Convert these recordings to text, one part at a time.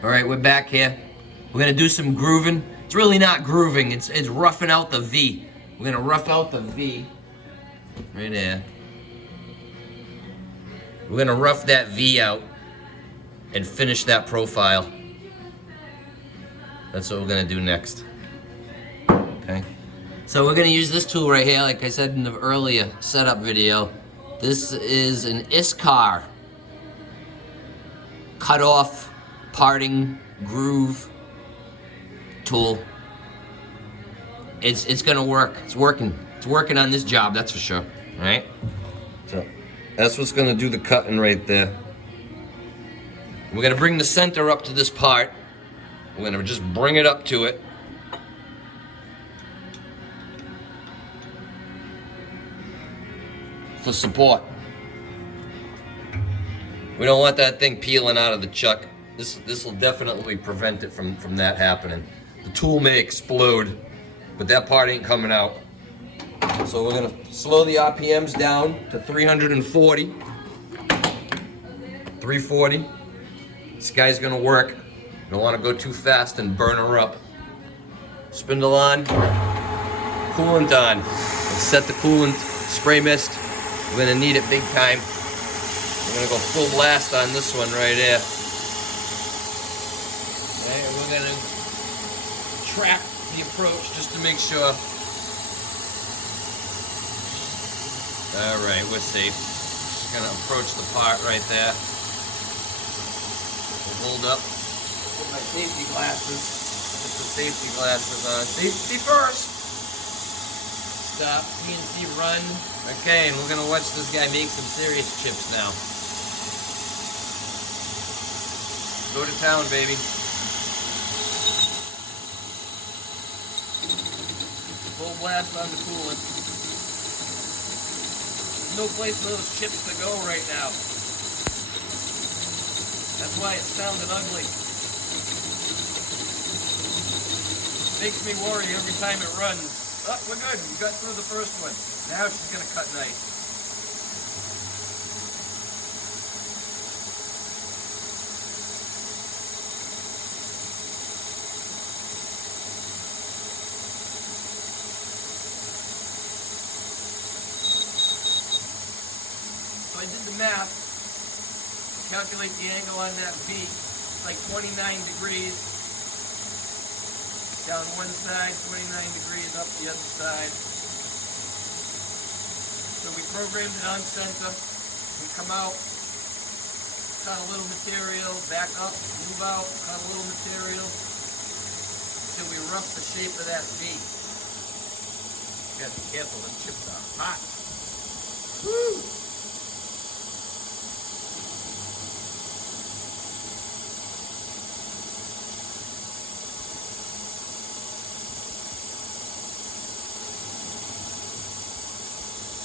All right, we're back here. We're gonna do some grooving. It's really not grooving, it's roughing out the V. We're gonna rough out the V right there. We're gonna rough that V out and finish that profile. That's what we're gonna do next. Okay. So we're gonna use this tool right here, like I said in the earlier setup video. This is an ISCAR cut off parting groove tool. It's gonna work. It's working. It's working on this job, that's for sure. All right. So that's what's gonna do the cutting right there. We're gonna bring the center up to this part. We're gonna just bring it up to it. For support. We don't want that thing peeling out of the chuck. This will definitely prevent it from that happening. The tool may explode, but that part ain't coming out. So we're gonna slow the RPMs down to 340. 340. This guy's gonna work. You don't wanna go too fast and burn her up. Spindle on, coolant on. Let's set the coolant, spray mist. We're gonna need it big time. We're gonna go full blast on this one right here. Okay, and we're gonna track the approach just to make sure. All right, we're safe. Just gonna approach the part right there. We'll hold up. Put my safety glasses. Put the safety glasses on. Safety first. Stop, CNC run. Okay, and we're gonna watch this guy make some serious chips now. Go to town, baby. Full blast on the coolant. There's no place for those chips to go right now. That's why it sounded ugly. Makes me worry every time it runs. Oh, we're good. We got through the first one. Now she's going to cut nice. So I did the math. Calculate the angle on that V. It's like 29 degrees. Down one side, 29 degrees up the other side. So we programmed it on center. We come out, cut a little material, back up, move out, cut a little material, until we rough the shape of that V. You gotta be careful, the chips are hot. Woo!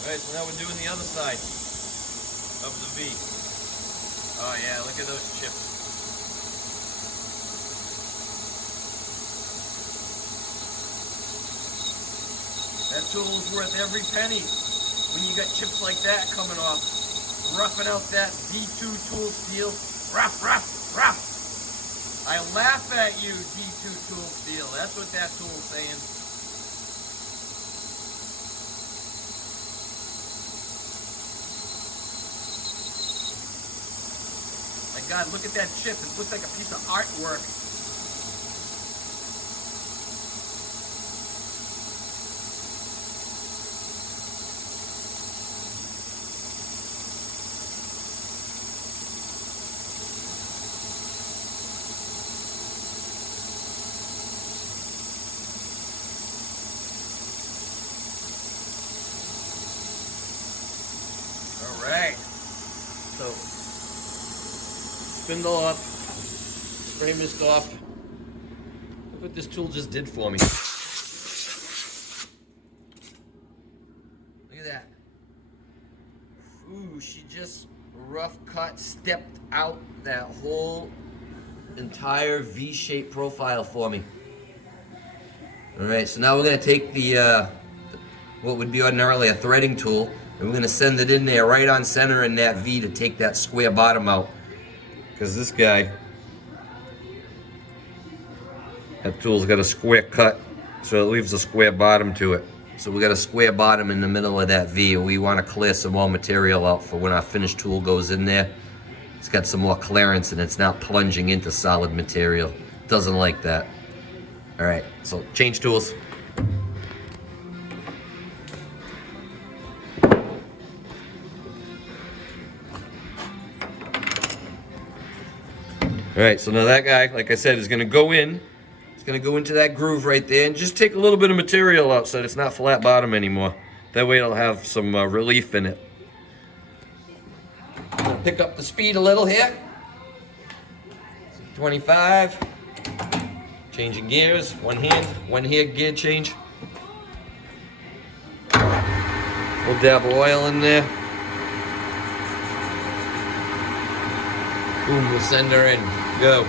Alright, so now we're doing the other side of the V. Oh yeah, look at those chips. That tool's worth every penny when you got chips like that coming off. Roughing out that D2 tool steel. Rough, rough, rough. I laugh at you, D2 tool steel. That's what that tool's saying. God, look at that chip. It looks like a piece of artwork. All right. So spindle up, spray mist off. Look what this tool just did for me. Look at that. Ooh, she just rough cut, stepped out that whole entire V-shaped profile for me. All right, so now we're gonna take the what would be ordinarily a threading tool, and we're gonna send it in there right on center in that V to take that square bottom out. Because this guy That tool's got a square cut, so it leaves a square bottom to it. So we got a square bottom in the middle of that V. We want to clear some more material out for when our finished tool goes in there. It's got some more clearance and it's not plunging into solid material. Doesn't like that. All right, so change tools. All right, so now that guy, like I said, is gonna go in. It's gonna go into that groove right there and just take a little bit of material out so that it's not flat bottom anymore. That way it'll have some relief in it. I'm gonna pick up the speed a little here. 25. Changing gears, one hand, one here, gear change. We'll dab of oil in there. Boom, we'll send her in. Go.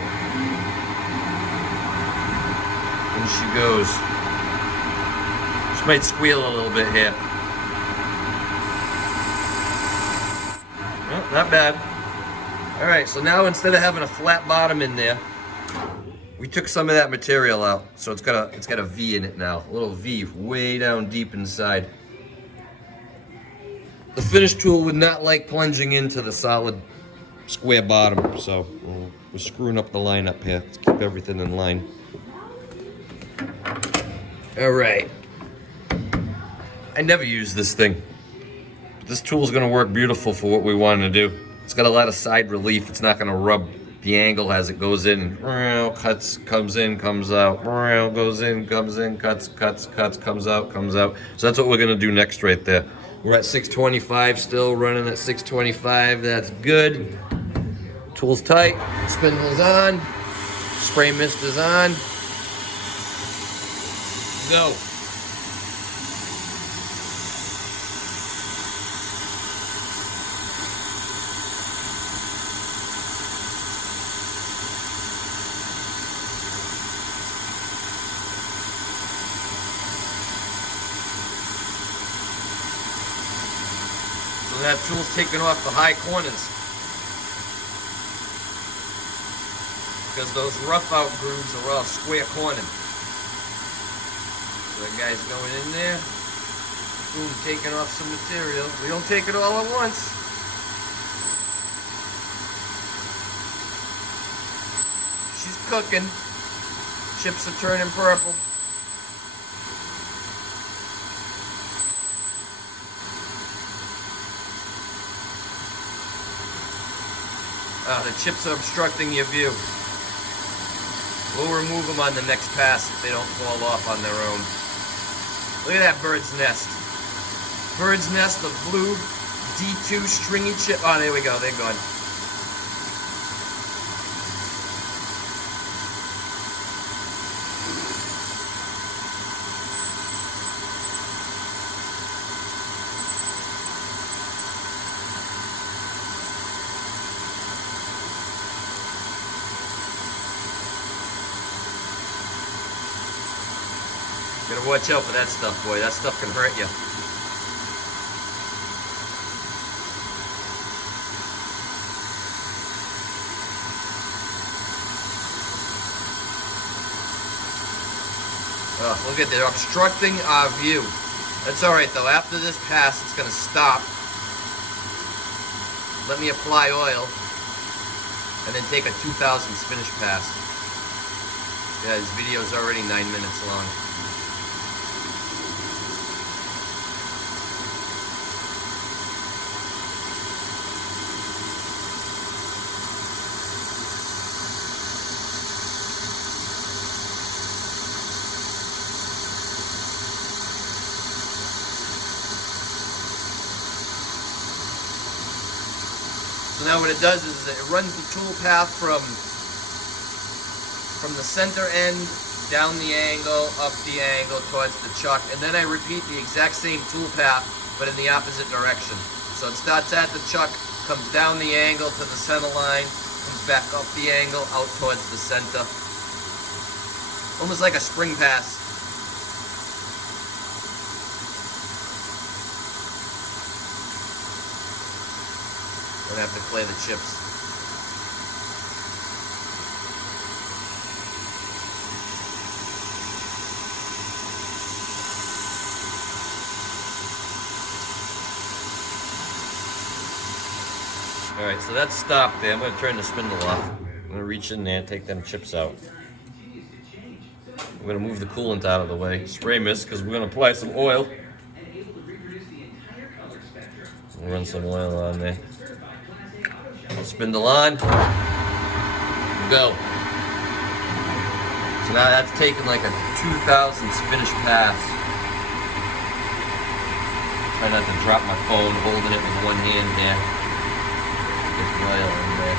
And she goes. She might squeal a little bit here. Oh, not bad. All right, so now instead of having a flat bottom in there, we took some of that material out. So it's got a V in it now. A little V way down deep inside. The finish tool would not like plunging into the solid square bottom, so we're screwing up the line up here. Let's keep everything in line. All right. I never use this thing. But this tool is gonna work beautiful for what we want to do. It's got a lot of side relief. It's not gonna rub the angle as it goes in. Cuts, comes in, comes out. Goes in, comes in, cuts, comes out, comes out. So that's what we're gonna do next right there. We're at 625 still, running at 625. That's good. Tool's tight, spindle's on, spray mist is on. Go. So that tool's taking off the high corners. Because those rough out grooves are all square cornered. So that guy's going in there. Boom, taking off some material. We don't take it all at once. She's cooking. Chips are turning purple. The chips are obstructing your view. We'll remove them on the next pass if they don't fall off on their own. Look at that bird's nest. Bird's nest of blue D2 stringy chip. Oh, there we go. They're gone. Gotta watch out for that stuff, boy. That stuff can hurt you. Look at that, they're obstructing our view. That's all right though. After this pass, it's gonna stop. Let me apply oil, and then take a 2000s finish pass. Yeah, this video is already 9 minutes long. So now what it does is it runs the tool path from the center end, down the angle, up the angle, towards the chuck, and then I repeat the exact same tool path, but in the opposite direction. So it starts at the chuck, comes down the angle to the center line, comes back up the angle, out towards the center. Almost like a spring pass. Don't have to play the chips. Alright, so that's stopped there. I'm going to turn the spindle off. I'm going to reach in there, take them chips out. We're going to move the coolant out of the way. Spray mist, because we're going to apply some oil. We'll run some oil on there. Spindle on. Go. So now that's taken like a 2,000ths finish pass. Try not to drop my phone, holding it with one hand here. Get the oil in there.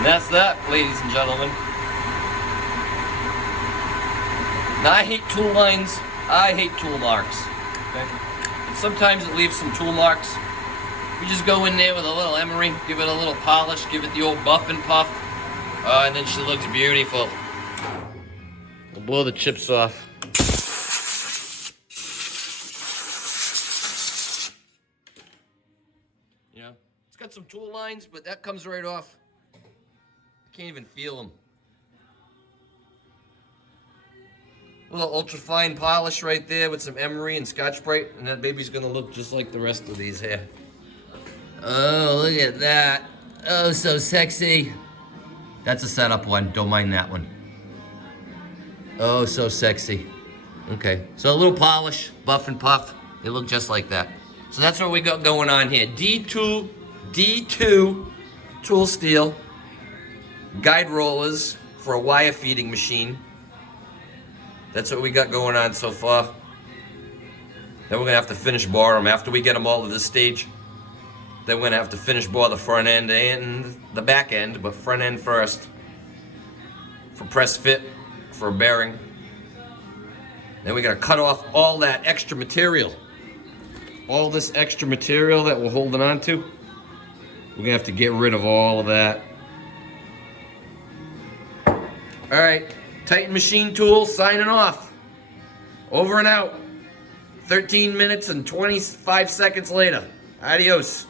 And that's that, ladies and gentlemen. Now, I hate tool lines. I hate tool marks. Okay? And sometimes it leaves some tool marks. We just go in there with a little emery, give it a little polish, give it the old buff and puff, and then she looks beautiful. We'll blow the chips off. You know, it's got some tool lines, but that comes right off. Can't even feel them. A little ultra fine polish right there with some emery and Scotch-Brite, and that baby's gonna look just like the rest of these here. Oh, look at that. Oh, so sexy. That's a setup one, don't mind that one. Oh, so sexy. Okay, so a little polish, buff and puff. They look just like that. So that's what we got going on here. D2 tool steel. Guide rollers for a wire feeding machine. That's what we got going on so far. Then we're gonna have to finish bore them after we get them all to this stage. Then we're gonna have to finish bore the front end and the back end, but front end first. For press fit, for a bearing. Then we gotta cut off all that extra material. All this extra material that we're holding on to. We're gonna have to get rid of all of that. All right, Titan Machine Tools signing off. Over and out. 13 minutes and 25 seconds later. Adios.